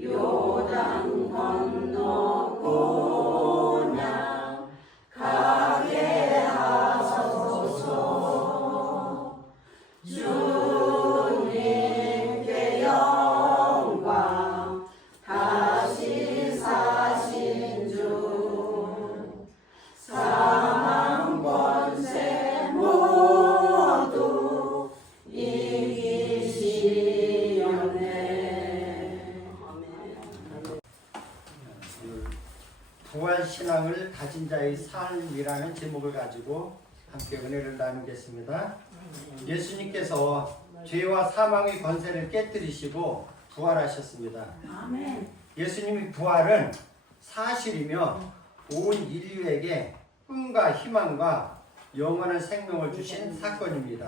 요단 건너 고향 가게 하소서. 주님께 영광 다시 사신 주 사망 권세 모두 이기시었네. 부활 신앙을 가진 자의 삶이라는 제목을 가지고 함께 은혜를 나누겠습니다. 예수님께서 죄와 사망의 권세를 깨뜨리시고 부활하셨습니다. 아멘. 예수님의 부활은 사실이며 온 인류에게 꿈과 희망과 영원한 생명을 주신 사건입니다.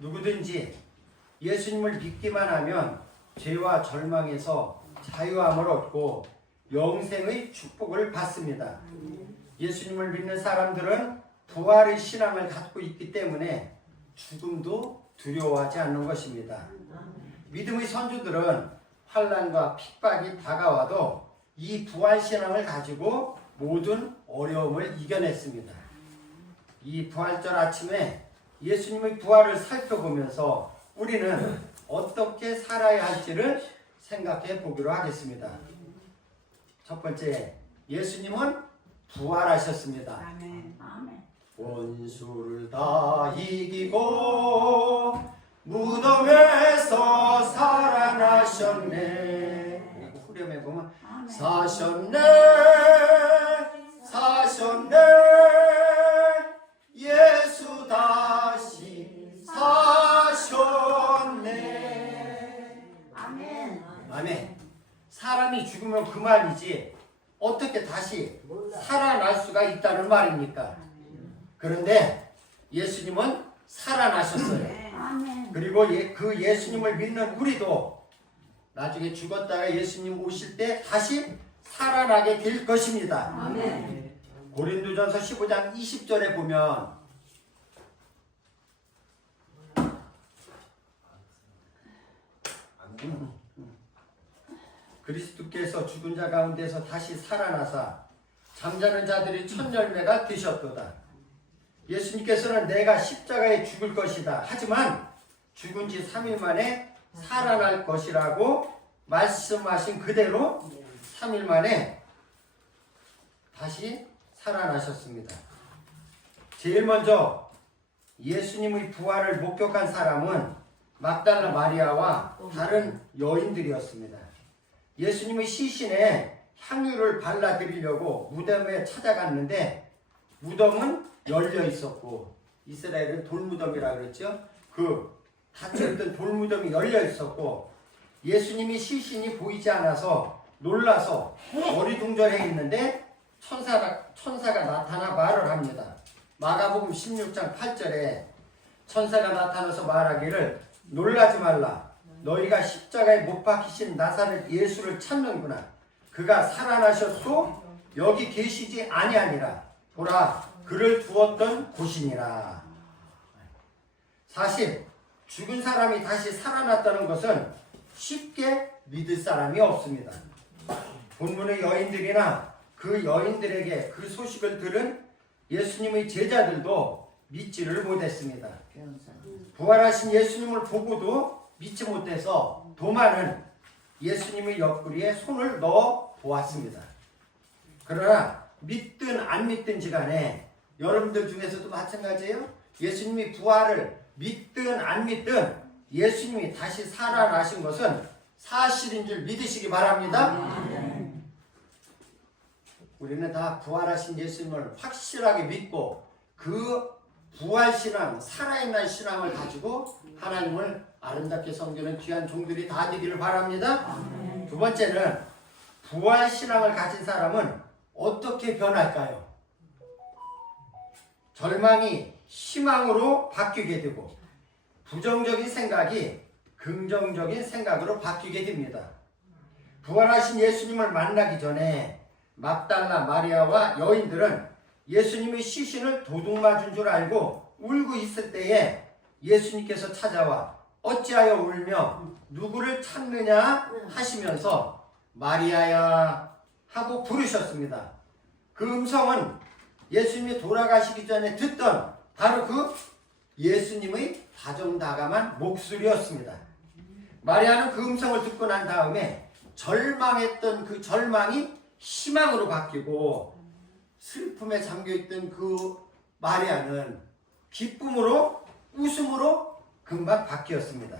누구든지 예수님을 믿기만 하면 죄와 절망에서 자유함을 얻고 영생의 축복을 받습니다. 예수님을 믿는 사람들은 부활의 신앙을 갖고 있기 때문에 죽음도 두려워하지 않는 것입니다. 믿음의 선조들은 환난과 핍박이 다가와도 이 부활 신앙을 가지고 모든 어려움을 이겨냈습니다. 이 부활절 아침에 예수님의 부활을 살펴보면서 우리는 어떻게 살아야 할지를 생각해 보기로 하겠습니다. 첫 번째, 예수님은 부활하셨습니다. 아멘. 아멘. 원수를 다 이기고 무덤에서 살아나셨네. 후렴에 보면 아멘. 사셨네 사셨네 예수 다시 사셨네. 아멘. 아멘. 사람이 죽으면 그만이지 어떻게 다시 살아날 수가 있다는 말입니까? 그런데 예수님은 살아나셨어요. 아멘. 그리고 그 예수님을 믿는 우리도 나중에 죽었다가 예수님 오실 때 다시 살아나게 될 것입니다. 아멘. 고린도전서 15장 20절에 보면 그리스도께서 죽은 자 가운데서 다시 살아나사 잠자는 자들이 첫 열매가 되셨도다. 예수님께서는 내가 십자가에 죽을 것이다. 하지만 죽은 지 3일 만에 살아날 것이라고 말씀하신 그대로 3일 만에 다시 살아나셨습니다. 제일 먼저 예수님의 부활을 목격한 사람은 막달라 마리아와 다른 여인들이었습니다. 예수님의 시신에 향유를 발라드리려고 무덤에 찾아갔는데 무덤은 열려 있었고, 이스라엘은 돌무덤이라고 그랬죠. 그 닫혀있던 돌무덤이 열려 있었고 예수님이 시신이 보이지 않아서 놀라서 어리둥절해 있는데 천사가 나타나 말을 합니다. 마가복음 16장 8절에 천사가 나타나서 말하기를 놀라지 말라. 너희가 십자가에 못 박히신 나사렛 예수를 찾는구나. 그가 살아나셨소 여기 계시지 아니하니라. 보라 그를 두었던 곳이니라. 사실 죽은 사람이 다시 살아났다는 것은 쉽게 믿을 사람이 없습니다. 본문의 여인들이나 그 여인들에게 그 소식을 들은 예수님의 제자들도 믿지를 못했습니다. 부활하신 예수님을 보고도 믿지 못해서 도마는 예수님의 옆구리에 손을 넣어 보았습니다. 그러나 믿든 안 믿든지 간에 여러분들 중에서도 마찬가지예요. 예수님이 부활을 믿든 안 믿든 예수님이 다시 살아나신 것은 사실인 줄 믿으시기 바랍니다. 우리는 다 부활하신 예수님을 확실하게 믿고 그 부활신앙, 살아있는 신앙을 가지고 하나님을 아름답게 섬기는 귀한 종들이 다 되기를 바랍니다. 두 번째는 부활신앙을 가진 사람은 어떻게 변할까요? 절망이 희망으로 바뀌게 되고 부정적인 생각이 긍정적인 생각으로 바뀌게 됩니다. 부활하신 예수님을 만나기 전에 막달라 마리아와 여인들은 예수님의 시신을 도둑맞은 줄 알고 울고 있을 때에 예수님께서 찾아와 어찌하여 울며 누구를 찾느냐 하시면서 마리아야 하고 부르셨습니다. 그 음성은 예수님이 돌아가시기 전에 듣던 바로 그 예수님의 다정다감한 목소리였습니다. 마리아는 그 음성을 듣고 난 다음에 절망했던 그 절망이 희망으로 바뀌고 슬픔에 잠겨있던 그 마리아는 기쁨으로 웃음으로 금방 바뀌었습니다.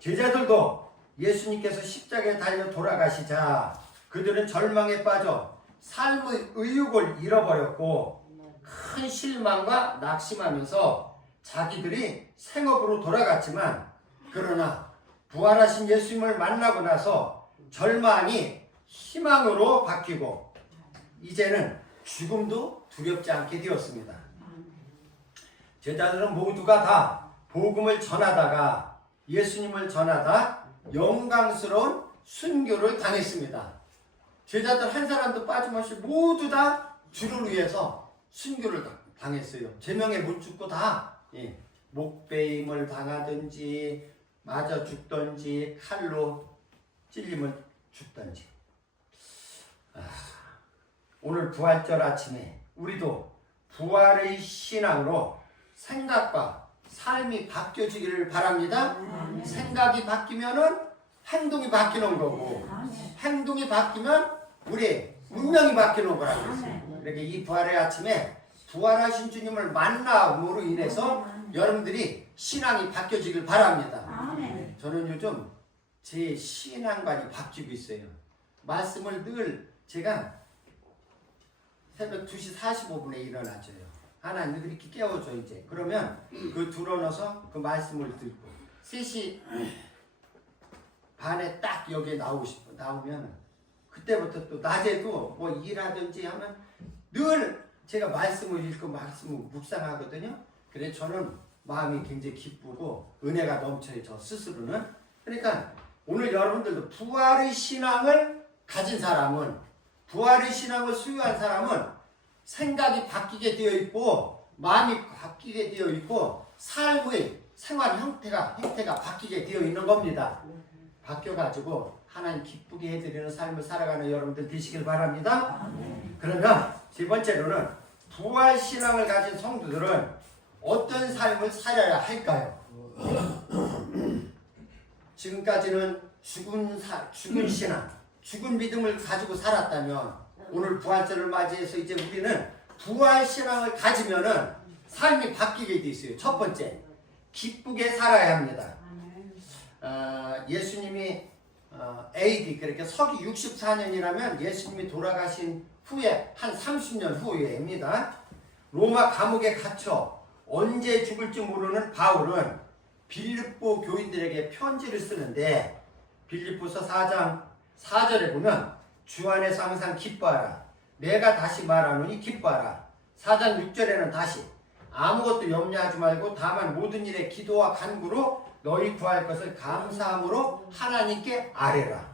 제자들도 예수님께서 십자가에 달려 돌아가시자 그들은 절망에 빠져 삶의 의욕을 잃어버렸고 큰 실망과 낙심하면서 자기들이 생업으로 돌아갔지만 그러나 부활하신 예수님을 만나고 나서 절망이 희망으로 바뀌고 이제는 죽음도 두렵지 않게 되었습니다. 제자들은 모두가 다 복음을 전하다가 예수님을 전하다 영광스러운 순교를 당했습니다. 제자들 한 사람도 빠짐없이 모두 다 주를 위해서 순교를 당했어요. 제명에 못 죽고 다 목베임을 당하든지 맞아 죽든지 칼로 찔리면 죽든지. 오늘 부활절 아침에 우리도 부활의 신앙으로 생각과 삶이 바뀌어지기를 바랍니다. 생각이 바뀌면은 행동이 바뀌는 거고 행동이 바뀌면 우리 운명이 바뀌는 거라고 했어요. 그러니까 이 부활의 아침에 부활하신 주님을 만남으로 인해서 여러분들이 신앙이 바뀌어지길 바랍니다. 저는 요즘 제 신앙관이 바뀌고 있어요. 말씀을 늘 제가 새벽 2시 45분에 일어나줘요. 하나님 그렇게 깨워줘 이제. 그러면 그 들어넣어서 그 말씀을 듣고 3시 반에 딱 여기에 나오고 싶어. 나오면 그때부터 또 낮에도 뭐 일하든지 하면 늘 제가 말씀을 읽고 말씀을 묵상하거든요. 그래서 저는 마음이 굉장히 기쁘고 은혜가 넘쳐요. 저 스스로는. 그러니까 오늘 여러분들도 부활의 신앙을 가진 사람은 부활의 신앙을 수유한 사람은 생각이 바뀌게 되어 있고 마음이 바뀌게 되어 있고 삶의 생활 형태가 바뀌게 되어 있는 겁니다. 바뀌어가지고 하나님 기쁘게 해드리는 삶을 살아가는 여러분들 되시길 바랍니다. 그러면 세 번째로는 부활 신앙을 가진 성도들은 어떤 삶을 살아야 할까요? 지금까지는 죽은 신앙, 죽은 믿음을 가지고 살았다면 오늘 부활절을 맞이해서 이제 우리는 부활 신앙을 가지면은 삶이 바뀌게 돼 있어요. 첫 번째, 기쁘게 살아야 합니다. 예수님이 AD 그렇게 서기 64년이라면 예수님이 돌아가신 후에 한 30년 후에입니다. 로마 감옥에 갇혀 언제 죽을지 모르는 바울은 빌립보 교인들에게 편지를 쓰는데 빌립보서 4장 4절에 보면 주 안에서 항상 기뻐하라. 내가 다시 말하노니 기뻐하라. 4장 6절에는 다시 아무것도 염려하지 말고 다만 모든 일에 기도와 간구로 너희 구할 것을 감사함으로 하나님께 아뢰라.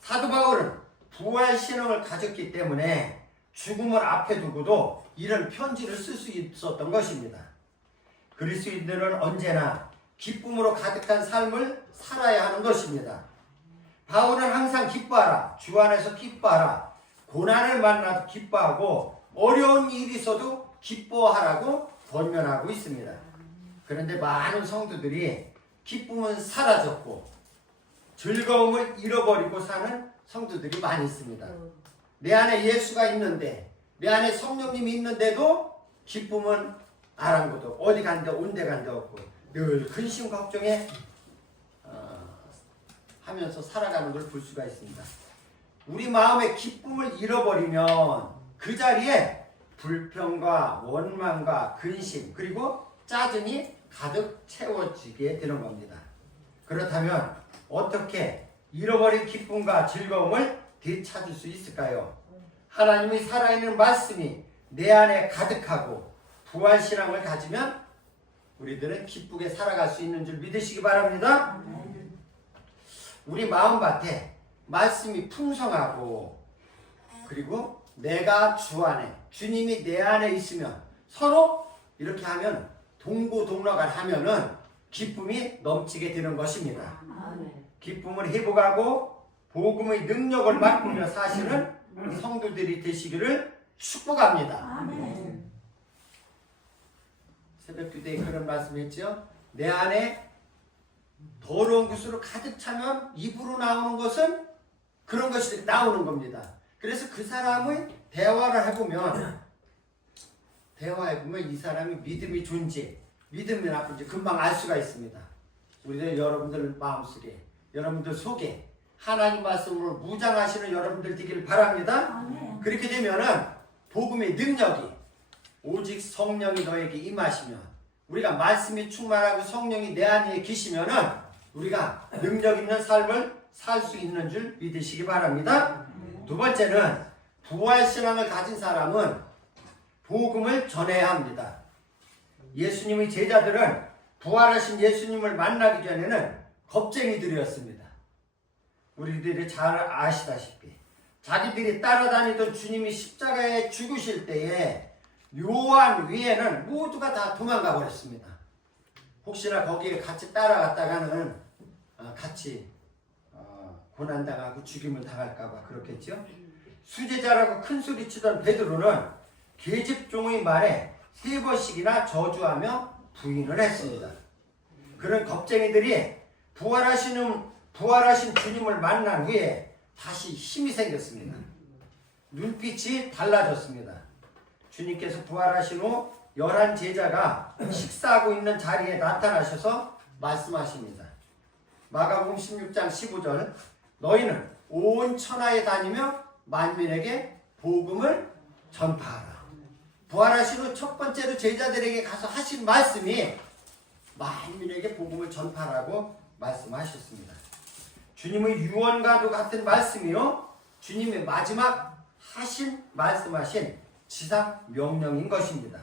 사도 바울은 부활 신앙을 가졌기 때문에 죽음을 앞에 두고도 이런 편지를 쓸 수 있었던 것입니다. 그리스도인들은 언제나 기쁨으로 가득한 삶을 살아야 하는 것입니다. 바울은 항상 기뻐하라. 주 안에서 기뻐하라. 고난을 만나도 기뻐하고 어려운 일이 있어도 기뻐하라고 권면하고 있습니다. 그런데 많은 성도들이 기쁨은 사라졌고 즐거움을 잃어버리고 사는 성도들이 많이 있습니다. 내 안에 예수가 있는데 내 안에 성령님이 있는데도 기쁨은 아랑곳없고 어디 간데 온데 간데 없고 늘 근심 걱정에 하면서 살아가는 걸 볼 수가 있습니다. 우리 마음의 기쁨을 잃어버리면 그 자리에 불평과 원망과 근심 그리고 짜증이 가득 채워지게 되는 겁니다. 그렇다면 어떻게 잃어버린 기쁨과 즐거움을 되찾을 수 있을까요? 하나님의 살아있는 말씀이 내 안에 가득하고 부활신앙을 가지면 우리들은 기쁘게 살아갈 수 있는 줄 믿으시기 바랍니다. 우리 마음밭에 말씀이 풍성하고 그리고 내가 주 안에 주님이 내 안에 있으면 서로 이렇게 하면 동고동락을 하면은 기쁨이 넘치게 되는 것입니다. 아멘. 기쁨을 회복하고 복음의 능력을 맛보며 사시는 성도들이 되시기를 축복합니다. 아멘. 새벽 기도에 그런 말씀했죠. 내 안에 더러운 것으로 가득 차면 입으로 나오는 것은 그런 것이 나오는 겁니다. 그래서 그 사람의 대화를 해보면 이 사람이 믿음이 좋은지 믿음이 나쁜지 금방 알 수가 있습니다. 우리들 여러분들 마음속에 여러분들 속에 하나님 말씀으로 무장하시는 여러분들 되길 바랍니다. 아멘. 그렇게 되면은 복음의 능력이 오직 성령이 너에게 임하시면 우리가 말씀이 충만하고 성령이 내 안에 계시면은 우리가 능력 있는 삶을 살 수 있는 줄 믿으시기 바랍니다. 두 번째는 부활신앙을 가진 사람은 복음을 전해야 합니다. 예수님의 제자들은 부활하신 예수님을 만나기 전에는 겁쟁이들이었습니다. 우리들이 잘 아시다시피 자기들이 따라다니던 주님이 십자가에 죽으실 때에 요한 외에는 모두가 다 도망가 버렸습니다. 혹시나 거기에 같이 따라갔다가는 같이 고난당하고 죽임을 당할까봐 그렇겠죠. 수제자라고 큰 소리 치던 베드로는 계집종의 말에 3번씩이나 저주하며 부인을 했습니다. 그런 겁쟁이들이 부활하신 주님을 만난 후에 다시 힘이 생겼습니다. 눈빛이 달라졌습니다. 주님께서 부활하신 후 11 제자가 식사하고 있는 자리에 나타나셔서 말씀하십니다. 마가복음 16장 15절 너희는 온 천하에 다니며 만민에게 복음을 전파하라. 부활하신 후 첫 번째로 제자들에게 가서 하신 말씀이 만민에게 복음을 전파하라고 말씀하셨습니다. 주님의 유언과도 같은 말씀이요. 주님의 마지막 말씀하신 지상 명령인 것입니다.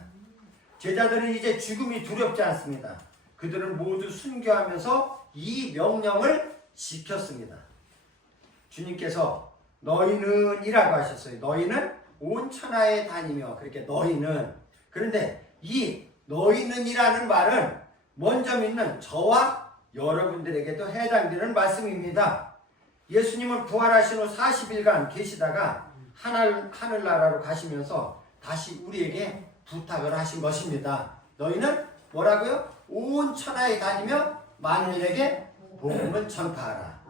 제자들은 이제 죽음이 두렵지 않습니다. 그들은 모두 순교하면서 이 명령을 지켰습니다. 주님께서 너희는 이라고 하셨어요. 너희는 온 천하에 다니며 그렇게 너희는 그런데 이 너희는 이라는 말은 먼저 믿는 저와 여러분들에게도 해당되는 말씀입니다. 예수님은 부활하신 후 40일간 계시다가 하늘나라로 가시면서 다시 우리에게 부탁을 하신 것입니다. 너희는 뭐라고요? 온 천하에 다니며 만민에게 복음을 전파하라.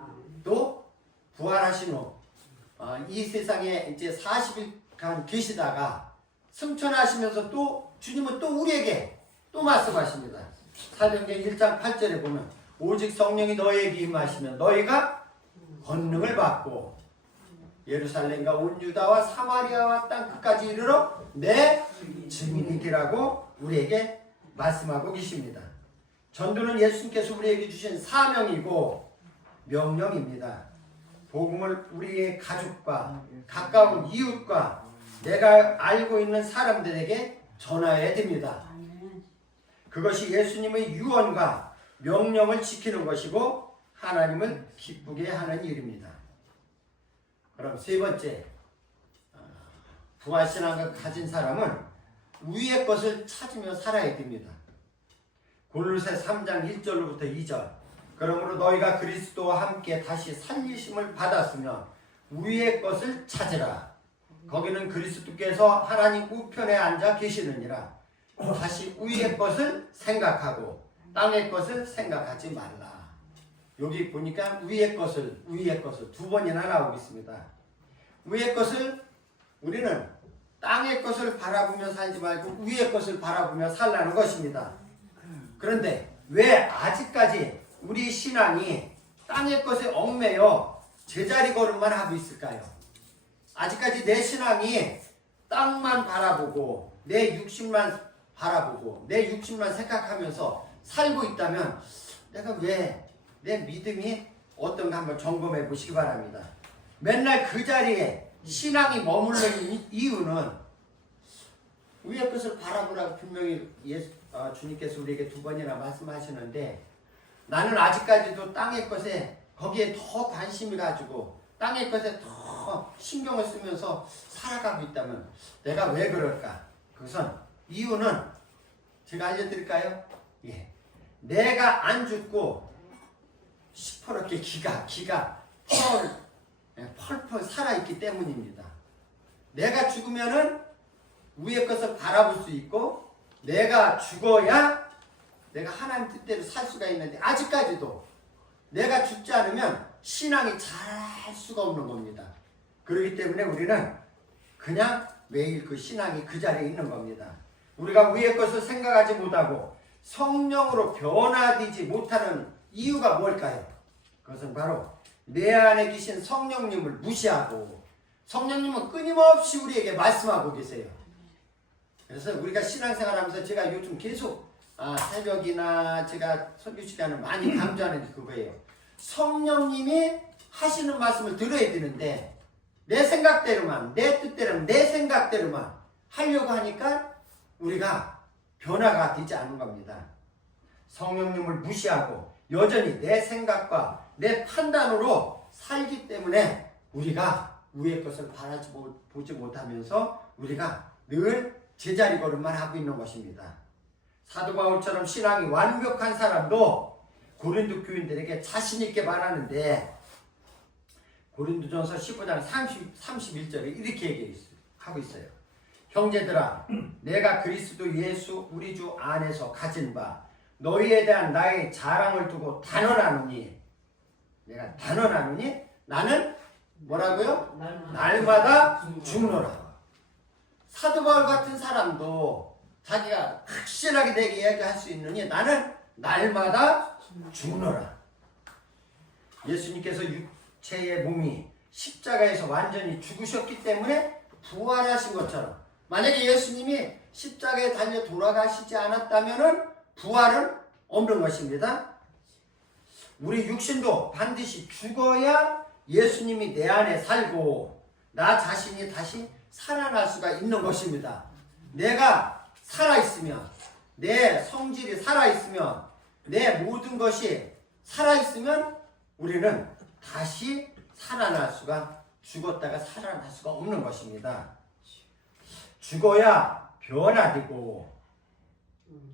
또 부활하신 후 이 세상에 이제 40일간 계시다가 승천하시면서 또 주님은 또 우리에게 또 말씀하십니다. 사도행전 1장 8절에 보면 오직 성령이 너희에게 임하시면 너희가 권능을 받고 예루살렘과 온 유다와 사마리아와 땅 끝까지 이르러 내 증인이 되라고 우리에게 말씀하고 계십니다. 전도는 예수님께서 우리에게 주신 사명이고 명령입니다. 복음을 우리의 가족과 가까운 이웃과 내가 알고 있는 사람들에게 전해야 됩니다. 그것이 예수님의 유언과 명령을 지키는 것이고 하나님을 기쁘게 하는 일입니다. 그럼 세 번째, 부활신앙을 가진 사람은 위의 것을 찾으며 살아야 됩니다. 골로새 3장 1절로부터 2절 그러므로 너희가 그리스도와 함께 다시 살리심을 받았으면 위의 것을 찾으라. 거기는 그리스도께서 하나님 우편에 앉아 계시느니라. 다시 위의 것을 생각하고 땅의 것을 생각하지 말라. 여기 보니까 위의 것을 두 번이나 나오고 있습니다. 위의 것을 우리는 땅의 것을 바라보며 살지 말고 위의 것을 바라보며 살라는 것입니다. 그런데 왜 아직까지 우리 신앙이 땅의 것에 얽매여 제자리 걸음만 하고 있을까요? 아직까지 내 신앙이 땅만 바라보고 내 육신만 바라보고 내 육신만 생각하면서 살고 있다면 내가 왜 내 믿음이 어떤가 한번 점검해 보시기 바랍니다. 맨날 그 자리에 신앙이 머물러 있는 이유는 위의 것을 바라보라고 분명히 주님께서 우리에게 두 번이나 말씀하시는데 나는 아직까지도 땅의 것에 거기에 더 관심이 가지고 땅의 것에 더 신경을 쓰면서 살아가고 있다면 내가 왜 그럴까? 그것은 이유는 제가 알려드릴까요? 예. 내가 안 죽고 시퍼렇게 기가 펄펄 살아있기 때문입니다. 내가 죽으면은 위의 것을 바라볼 수 있고 내가 죽어야 내가 하나님 뜻대로 살 수가 있는데 아직까지도 내가 죽지 않으면 신앙이 잘 수가 없는 겁니다. 그렇기 때문에 우리는 그냥 매일 그 신앙이 그 자리에 있는 겁니다. 우리가 위의 것을 생각하지 못하고 성령으로 변화되지 못하는 이유가 뭘까요? 그것은 바로 내 안에 계신 성령님을 무시하고 성령님은 끊임없이 우리에게 말씀하고 계세요. 그래서 우리가 신앙생활하면서 제가 요즘 계속 새벽이나 제가 설교 시간을 많이 강조하는 게 그거예요. 성령님이 하시는 말씀을 들어야 되는데 내 생각대로만 내 뜻대로만 내 생각대로만 하려고 하니까 우리가 변화가 되지 않는 겁니다. 성령님을 무시하고 여전히 내 생각과 내 판단으로 살기 때문에 우리가 위의 것을 보지 못하면서 우리가 늘 제자리 걸음만 하고 있는 것입니다. 사도 바울처럼 신앙이 완벽한 사람도 고린도 교인들에게 자신 있게 말하는데 고린도전서 15장 31절에 이렇게 하고 있어요. 형제들아, 내가 그리스도 예수 우리 주 안에서 가진 바 너희에 대한 나의 자랑을 두고 단언하노니, 내가 단언하노니 나는 뭐라고요? 날마다 죽노라. 사도 바울 같은 사람도 자기가 확실하게 내게 이야기할 수 있느니 나는 날마다 죽노라. 예수님께서 육체의 몸이 십자가에서 완전히 죽으셨기 때문에 부활하신 것처럼 만약에 예수님이 십자가에 달려 돌아가시지 않았다면 부활은 없는 것입니다. 우리 육신도 반드시 죽어야 예수님이 내 안에 살고 나 자신이 다시 살아날 수가 있는 것입니다. 내가 살아있으면 내 성질이 살아있으면 내 모든 것이 살아있으면 우리는 다시 살아날 수가 죽었다가 살아날 수가 없는 것입니다. 죽어야 변화되고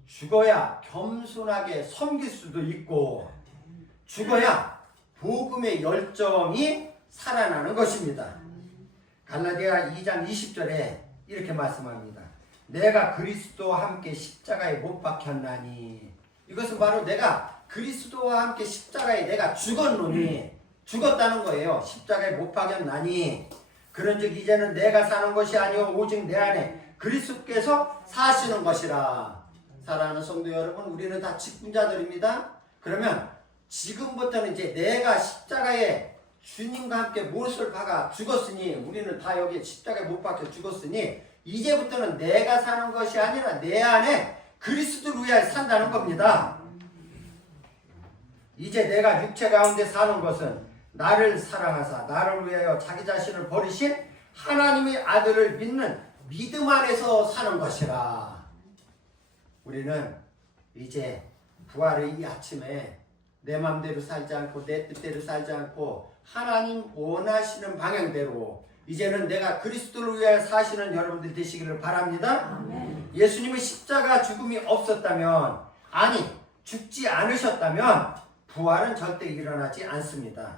죽어야 겸손하게 섬길 수도 있고 죽어야 복음의 열정이 살아나는 것입니다. 갈라디아 2장 20절에 이렇게 말씀합니다. 내가 그리스도와 함께 십자가에 못 박혔나니, 이것은 바로 내가 그리스도와 함께 십자가에 내가 죽었다는 거예요. 십자가에 못 박혔나니 그런즉 이제는 내가 사는 것이 아니오 오직 내 안에 그리스도께서 사시는 것이라. 사랑하는 성도 여러분, 우리는 다 직분자들입니다. 그러면 지금부터는 이제 내가 십자가에 주님과 함께 못을 박아 죽었으니, 우리는 다 여기 십자가에 못 박혀 죽었으니 이제부터는 내가 사는 것이 아니라 내 안에 그리스도를 위하여 산다는 겁니다. 이제 내가 육체 가운데 사는 것은 나를 사랑하사 나를 위하여 자기 자신을 버리신 하나님의 아들을 믿는 믿음 안에서 사는 것이라. 우리는 이제 부활의 이 아침에 내 마음대로 살지 않고 내 뜻대로 살지 않고 하나님 원하시는 방향대로 이제는 내가 그리스도를 위하여 사시는 여러분들 되시기를 바랍니다. 아멘. 예수님의 십자가 죽음이 없었다면, 아니 죽지 않으셨다면 부활은 절대 일어나지 않습니다.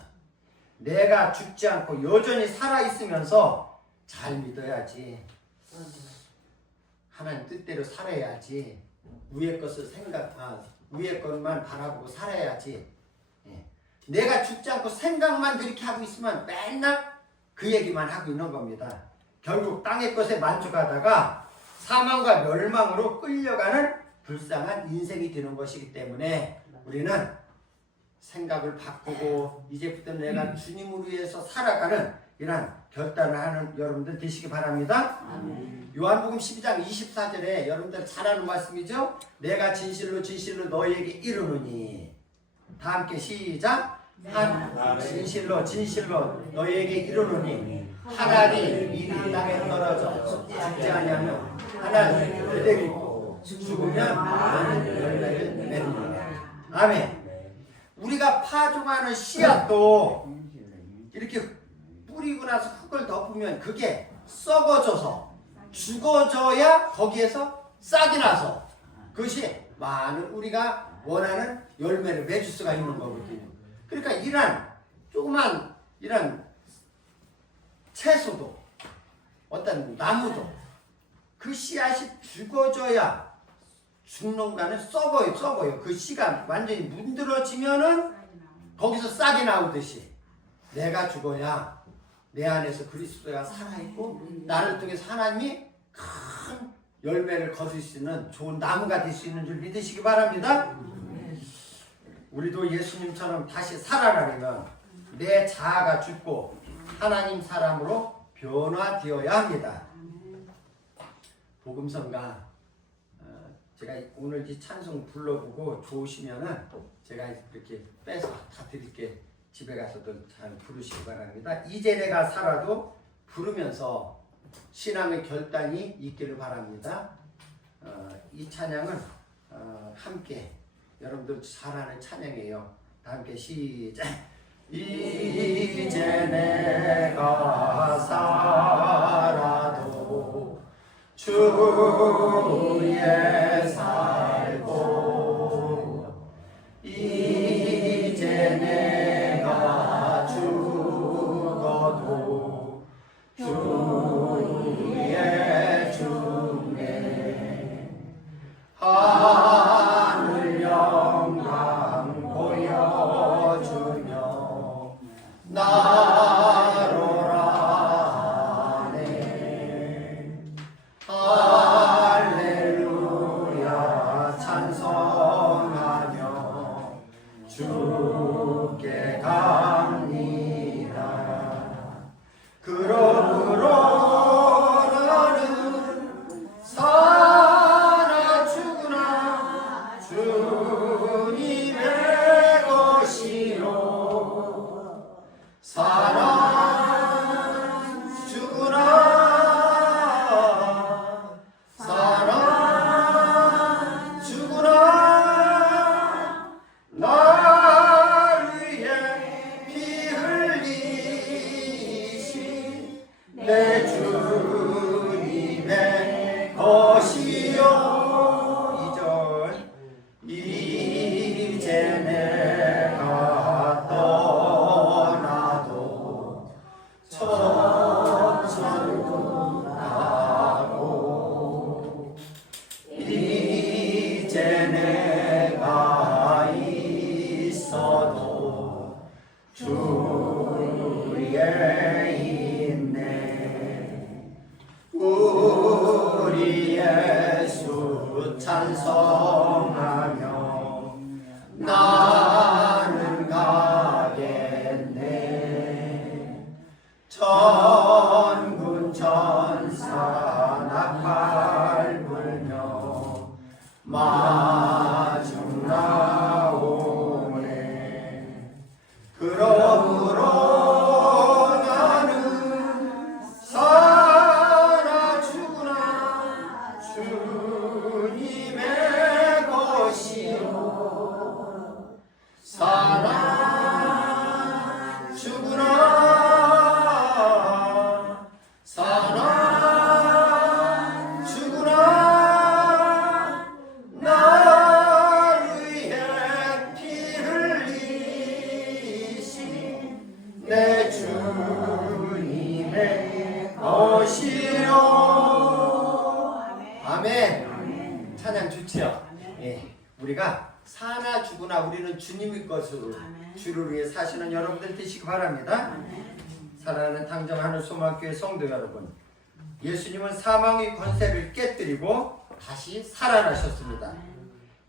내가 죽지 않고 여전히 살아있으면서 잘 믿어야지, 하나님 뜻대로 살아야지, 위의 것만 바라보고 살아야지. 내가 죽지 않고 생각만 그렇게 하고 있으면 맨날 그 얘기만 하고 있는 겁니다. 결국 땅의 것에 만족하다가 사망과 멸망으로 끌려가는 불쌍한 인생이 되는 것이기 때문에 우리는 생각을 바꾸고 이제부터 내가 주님을 위해서 살아가는 이러한 결단을 하는 여러분들 되시기 바랍니다. 아멘. 요한복음 12장 24절에 여러분들 잘 아는 말씀이죠. 내가 진실로 진실로 너희에게 이르노니, 다 함께 시작. 진실로 진실로 너희에게 이르노니 하나님 이 땅에 떨어져 죽지 아니하면 하나님 그대로 있고 죽으면 많은 열매를 맺느니라. 아멘. 우리가 파종하는 씨앗도 이렇게 뿌리고 나서 흙을 덮으면 그게 썩어져서 죽어져야 거기에서 싹이 나서 그것이 많은 우리가 원하는 열매를 맺을 수가 있는 거거든요. 그러니까 이런 조그만 이런 채소도 어떤 나무도 그 씨앗이 죽어져야 죽는가는 썩어요. 그 씨가 완전히 문드러지면은 거기서 싹이 나오듯이 내가 죽어야 내 안에서 그리스도가 살아있고 나를 통해서 하나님이 큰 열매를 거둘 수 있는 좋은 나무가 될 수 있는 줄 믿으시기 바랍니다. 우리도 예수님처럼 다시 살아나려면 내 자아가 죽고 하나님 사람으로 변화되어야 합니다. 복음성가 제가 오늘 이 찬송 불러보고 좋으시면은 제가 이렇게 빼서 다 드릴게. 집에 가서도 잘 부르시기 바랍니다. 이제 내가 살아도 부르면서 신앙의 결단이 있기를 바랍니다. 이 찬양은 함께 여러분들 잘 아는 찬양이에요. 다 함께 시작. 이제 내가 살아도 주에 살고 이제 내가 죽어도 주의 중에 하늘 영광 보여주며 나로라 하네. 할렐루야 찬송하며 주께 갑니다. 그러므로 나는 사나 죽으나 주님의 것이요 사나 죽으나 사나 죽으나 나 위해 피 흘리신 내 주님의 것이요. 2절 이제 내가 떠나도 천천히 가고 이제 내가 있어도 주의 있네. 우리 예수 찬송하며 나는 가겠네. 천군 천사 나팔 불며 마중 나오네. 그러므로 나는 살아 죽으나 주님의 것이요 살아 죽으나 살아 죽으나 나 위해 피 흘리신 내 주님의 것이요. 아멘. 찬양 좋지요? 예, 우리가 사나 죽으나 우리는 주님의 것으로 주를 위해 사시는 여러분들 되시기 바랍니다. 사랑하는 당정하는 소망교회 성도 여러분, 예수님은 사망의 권세를 깨뜨리고 다시 살아나셨습니다.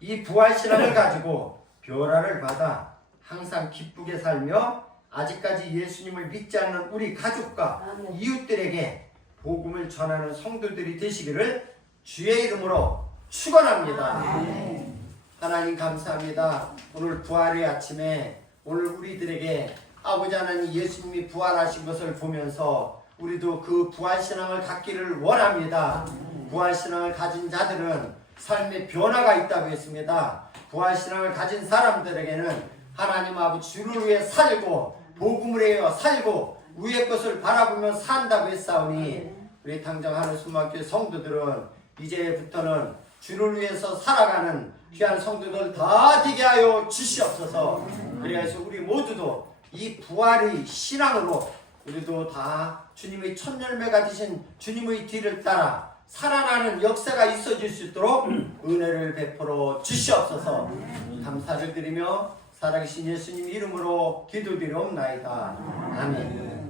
이 부활신앙을 가지고 변화를 받아 항상 기쁘게 살며 아직까지 예수님을 믿지 않는 우리 가족과 이웃들에게 복음을 전하는 성도들이 되시기를 주의 이름으로 축원합니다. 하나님 감사합니다. 오늘 부활의 아침에 오늘 우리들에게 아버지 하나님 예수님이 부활하신 것을 보면서 우리도 그 부활신앙을 갖기를 원합니다. 부활신앙을 가진 자들은 삶의 변화가 있다고 했습니다. 부활신앙을 가진 사람들에게는 하나님 아버지 주를 위해 살고 복음을 위해 살고 위의 것을 바라보며 산다고 했사오니 우리 당장하는 수막교회 성도들은 이제부터는 주를 위해서 살아가는 귀한 성도들 다 되게 하여 주시옵소서. 그래서 우리 모두도 이 부활의 신앙으로 우리도 다 주님의 첫 열매가 되신 주님의 뒤를 따라 살아나는 역사가 있어질 수 있도록 은혜를 베풀어 주시옵소서. 감사를 드리며 살아계신 예수님 이름으로 기도드리옵나이다. 아멘.